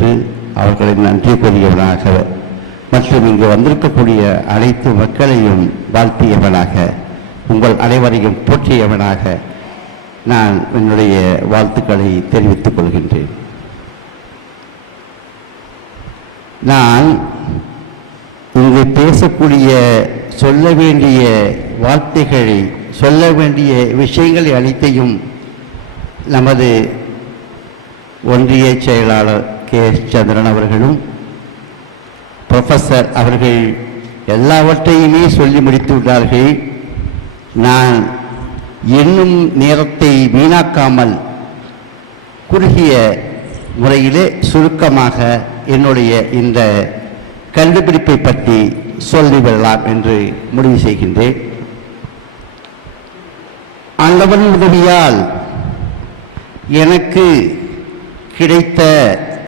வரவேற்று அவர்களை நன்றி கூறியவனாக மற்றும் இங்கு வந்திருக்கக்கூடிய அனைத்து மக்களையும் வாழ்த்தியவனாக உங்கள் அனைவரையும் போற்றியவனாக நான் என்னுடைய வாழ்த்துக்களை தெரிவித்துக் கொள்கின்றேன். நான் இங்கு பேசக்கூடிய சொல்ல வேண்டிய வார்த்தைகளை சொல்ல வேண்டிய விஷயங்களை அனைத்தையும் நமது ஒன்றிய செயலாளர் கே. சந்திரன் அவர்களும் ப்ரொஃபஸர் அவர்கள் எல்லாவற்றையுமே சொல்லி முடித்து விட்டார்கள். நான் இன்னும் நேரத்தை வீணாக்காமல் குறுகிய முறையிலே சுருக்கமாக என்னுடைய இந்த கண்டுபிடிப்பை பற்றி சொல்லிவிடலாம் என்று முடிவு செய்கின்றேன். ஆண்டவன் உதவியால் எனக்கு கிடைத்த